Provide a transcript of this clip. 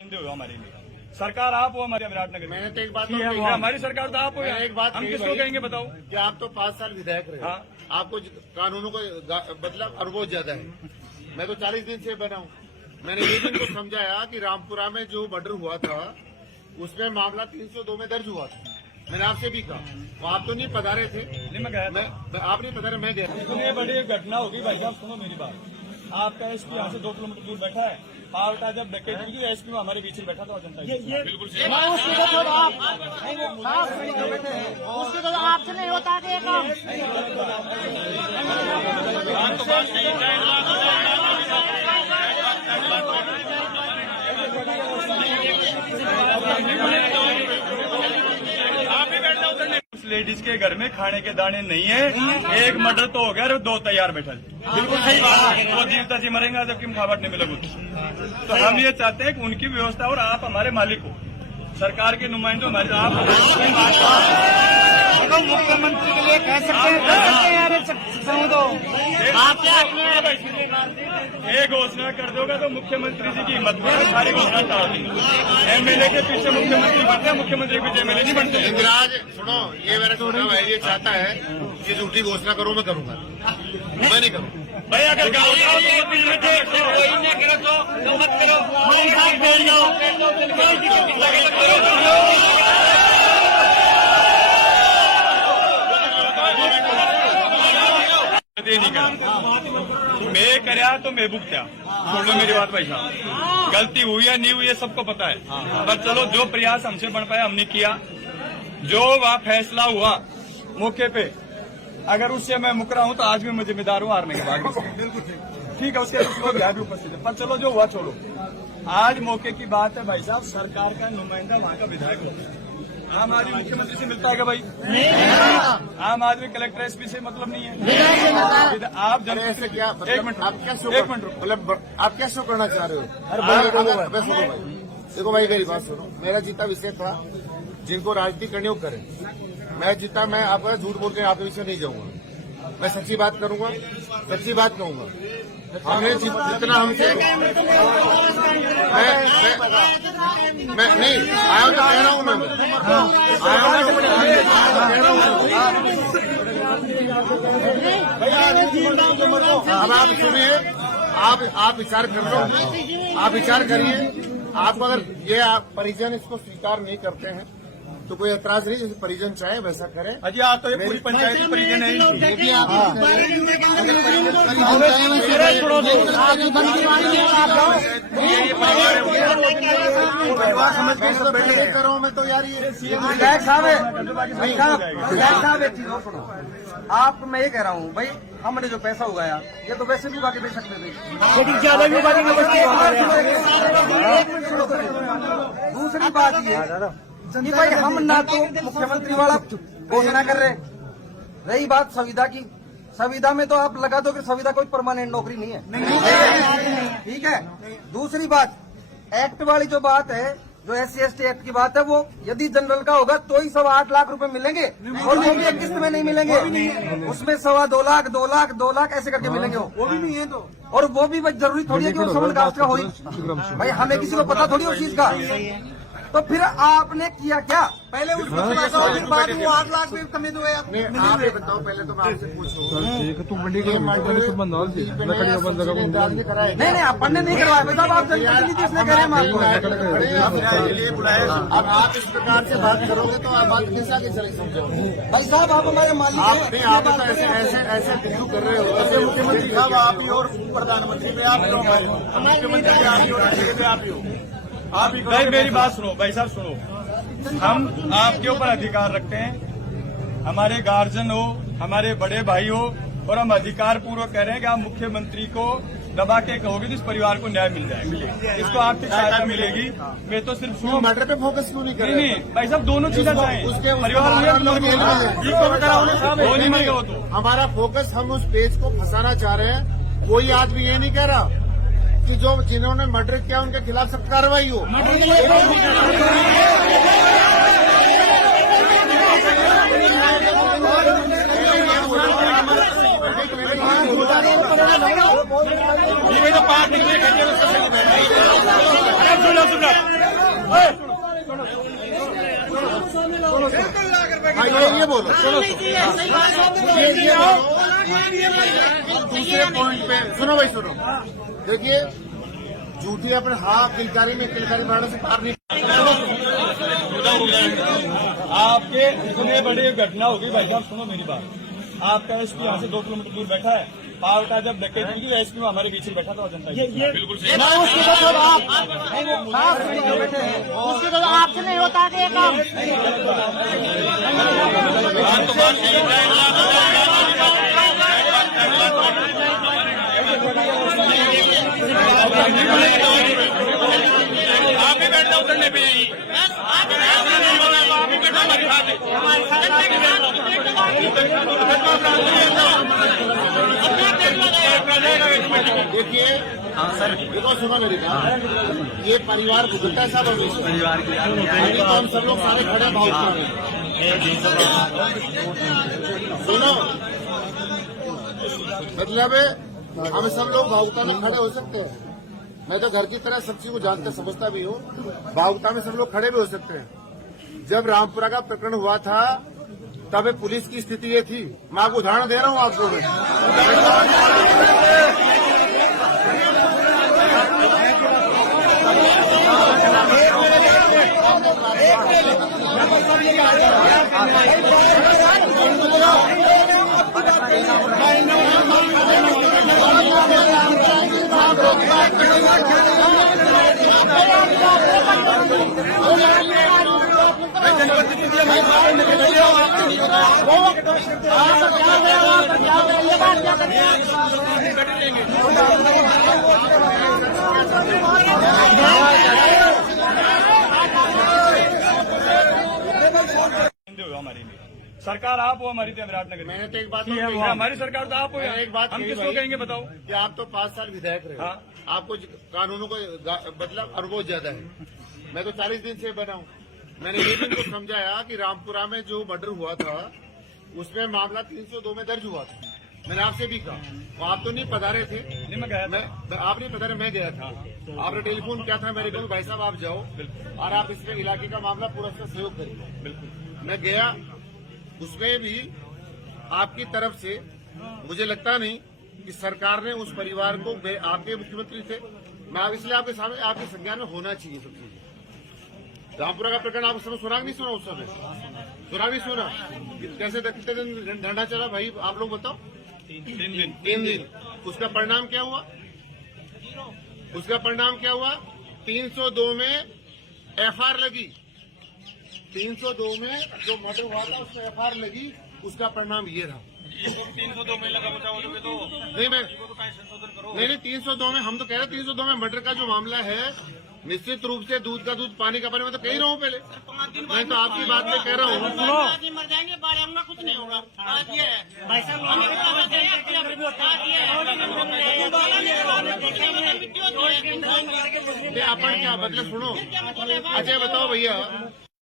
हमारे लिए सरकार आप हो, हमारे विराटनगर। मैंने तो एक बात हमारी सरकार तो आप हो। एक बात हम किसको कहेंगे बताओ कि आप तो 5 साल विधायक रहे। हाँ। आपको कानूनों को मतलब अनुभव ज्यादा है। मैं तो 40 दिन से बना हूँ। मैंने ये भी इनको समझाया कि रामपुरा में जो मर्डर हुआ था उसमें मामला 302 में दर्ज हुआ था। मैंने आपसे भी कहा, वो आप तो नहीं पधारे थे। नहीं, मैं गया था। आप नहीं पधारे, मैं गया। इतनी बड़ी घटना होगी भाई साहब, सुनो मेरी बात। आपका एसपी यहाँ से 2 किलोमीटर दूर बैठा है। पावटा जब बैकेट हुई एसपी में हमारे बीच में बैठा था जनता। बिल्कुल सही। उसकी तो आपसे नहीं होता कि उस लेडीज के घर में खाने के दाने नहीं है। एक मर्डर तो हो गया और 2 तैयार बैठा। बिल्कुल सही बात है। वो जीवता जी मरेंगे जबकि खावट नहीं मिलेगी। तो हम ये चाहते हैं कि उनकी व्यवस्था और आप हमारे मालिक हो, सरकार के नुमाइंदों हमारे तो मुख्यमंत्री के लिए कह सकते हैं आप क्या एक घोषणा कर दोगे तो मुख्यमंत्री जी की हिम्मत में सारी घोषणा टाल देंगे। एमएलए के पीछे मुख्यमंत्री बनते हैं, मुख्यमंत्री के पीछे एमएलए नहीं बनते। इंदिराज सुनो, ये मेरा छोटा भाई ये चाहता है कि झूठी घोषणा करो, मैं करूंगा। मैं नहीं करूँ भाई। अगर गाँव मत करो। नहीं करा मैं करया तो मैं भुगत्या। छोड़ लो मेरी बात भाई साहब, गलती हुई है नहीं हुई है सबको पता है। पर चलो जो प्रयास हमसे बन पाया हमने किया। जो वह फैसला हुआ मौके पे, अगर उससे मैं मुकरा हूं तो आज भी मैं जिम्मेदार हूं हारने के बाद। ठीक है, उसके लोग भी उपस्थित है। पर चलो जो हुआ छोड़ो। आज मौके की बात है भाई साहब, सरकार का नुमाइंदा वहां का विधायक होगा। आम आदमी मुख्यमंत्री से मिलता है क्या भाई? आम आदमी कलेक्टर एसपी से मतलब नहीं है। आप जन ऐसे क्या एक मिनट आप क्या शो एक मिनट मतलब आप क्या शो करना चाह रहे हो? सुनो भाई, देखो भाई मेरी बात सुनो। मेरा जीता विषय था जिनको राजनीति करनी हो करें। मैं जीता, मैं आपका झूठ बोल के आपके विषय नहीं जाऊंगा। मैं सच्ची बात करूंगा, सच्ची बात कहूंगा। हमने जितना हमसे मैं नहीं आया हूं तो कह रहा हूं। मैं आया हूं तो कह रहा हूं। अब आप सुनिए, आप विचार कर लो, आप विचार करिए। आपको अगर ये आप परिजन इसको स्वीकार नहीं करते हैं तो कोई ऐतराज नहीं, जैसे परिजन चाहे वैसा करें। अजी आप तो ये पूरी पंचायत की परिजन है। करो मैं तो यार ये विधायक साहब एक चीज और सुनो। आप मैं ये कह रहा हूँ भाई, हमने जो पैसा उगाया ये तो वैसे भी उगा के दे सकते थे, लेकिन ज्यादा भी दूसरी बात ये कि भाई हम ना तो मुख्यमंत्री वाला घोषणा कर रहे। रही बात संविदा की, संविदा में तो आप लगा दो कि संविदा कोई परमानेंट नौकरी नहीं है। ठीक है। दूसरी बात, एक्ट वाली जो बात है, जो SC/ST एक्ट की बात है, वो यदि जनरल का होगा तो ही 8.25 लाख रुपए मिलेंगे और वो भी एक किस्त में नहीं मिलेंगे। उसमें 2.25 लाख 2 लाख 2 लाख ऐसे करके मिलेंगे। वो भी नहीं है तो, और वो भी जरूरी थोड़ी है कि वो समन कास्ट का हो। भाई हमें किसी को पता थोड़ी उस चीज का। तो फिर आपने किया क्या? पहले उसको फिर बाद में 8 लाख भी कमी दो। आप ये बताओ, पहले तो मैं आपसे पूछूं। नहीं अपन ने नहीं करवाया भाई साहब, आप जनप्रतिनिधि इसलिए कह रहे हैं आपको। अब आप इस प्रकार से बात करोगे तो आप बात कैसे आगे चले समझोगे? भाई साहब आप हमारे मालिक हैं। आप ऐसे बिल्कुल कर रहे हो। ऐसे मुख्यमंत्री साहब आप ही और प्रधानमंत्री में आप लोग, मुख्यमंत्री आप ही और आप ही हो। भाई मेरी बात सुनो भाई साहब, सुनो। हम आपके ऊपर अधिकार रखते हैं, हमारे गार्जियन हो, हमारे बड़े भाई हो, और हम अधिकार पूर्वक कह रहे हैं कि आप मुख्यमंत्री को दबा के कहोगे तो इस परिवार को न्याय मिल जाएगा, इसको आर्थिक सहायता मिलेगी। मैं तो सिर्फ मैटर पे फोकस क्यों नहीं कर रहे? नहीं भाई साहब, दोनों चीजें चाहें। परिवार तो हमारा फोकस, हम उस पेज को फंसाना चाह रहे हैं। कोई आदमी ये नहीं कह रहा कि जो जिन्होंने मर्डर किया उनके खिलाफ सख्त कार्रवाई हो। भाई तो 5 दिन में खड़े हो अरे सुनो हाँ ये बोलो दूसरे पॉइंट पे सुनो भाई सुनो। देखिए झूठी अपने किलकारी बनाने से पार नहीं। आपके इतने बड़ी घटना होगी भाई साहब, सुनो मेरी बात। आपका एसपी यहाँ से 2 किलोमीटर दूर बैठा है, पावर का जब डकैती हुई एसपी में हमारे बीच में बैठा था जनता बिल्कुल सही। उसकी तो आपसे नहीं होता कि ये काम। आप ही बैठना उतरने पे यही आप ही बैठना देखिए देखो सुनो मेरी बात, ये परिवार गुजरता साल हो गया परिवार की तो हम सब लोग सारे खड़े भाव सुनो, मतलब हम सब लोग भावुकता में खड़े हो सकते हैं। मैं तो घर की तरह सब चीज को जानता समझता भी हूँ, भावुकता में सब लोग खड़े भी हो सकते हैं। जब रामपुरा का प्रकरण हुआ था तब पुलिस की स्थिति ये थी। मैं आपको उदाहरण दे रहा हूँ आपको हमारी सरकार आप हो, हमारी विराटनगर में। मैंने तो एक बात हमारी सरकार तो आप हो। एक बात हम किसको कहेंगे बताओ कि आप तो 5 साल विधायक रहे, हाँ। आपको कानूनों को मतलब अनुभव ज्यादा है। मैं तो 40 दिन से बना हूँ। मैंने ये भी उनको समझाया कि रामपुरा में जो मर्डर हुआ था उसमें मामला 302 में दर्ज हुआ था। मैंने आपसे भी कहा, वो आप तो नहीं पधारे थे। नहीं मैं गया था। आप नहीं पधारे, मैं गया था। आपने टेलीफोन किया था मेरे को, भाई साहब आप जाओ और आप इसमें इलाके का मामला पूरा इसका सहयोग करिए। बिल्कुल मैं गया, उसमें भी आपकी तरफ से मुझे लगता नहीं कि सरकार ने उस परिवार को, आपके मुख्यमंत्री थे, मैं इसलिए आपके सामने आपके संज्ञान में होना चाहिए सब चीजें। रामपुरा का प्रकरण आप समय सुना नहीं सुना? उस समय सुना नहीं सुना? कैसे कितने दिन धरना चला भाई आप लोग बताओ? 3 दिन। उसका परिणाम क्या हुआ? उसका परिणाम क्या हुआ? 302 में एफआईआर लगी। 302 में जो मर्डर हुआ था उसमें एफआईआर लगी, उसका परिणाम ये रहा। 302 में लगा बचाओगे तो नहीं मैं नहीं 302 में हम तो कह रहे 302 में मर्डर का जो मामला है, निश्चित रूप से दूध का दूध पानी का पानी, मैं तो कह रहा हूँ पहले। मैं तो आपकी बात में कह रहा हूँ। सुनो, मर जाएंगे, बाढ़ कुछ नहीं होगा। आज ये है भाई साहब, अपन क्या मतलब सुनो, अच्छा बताओ भैया,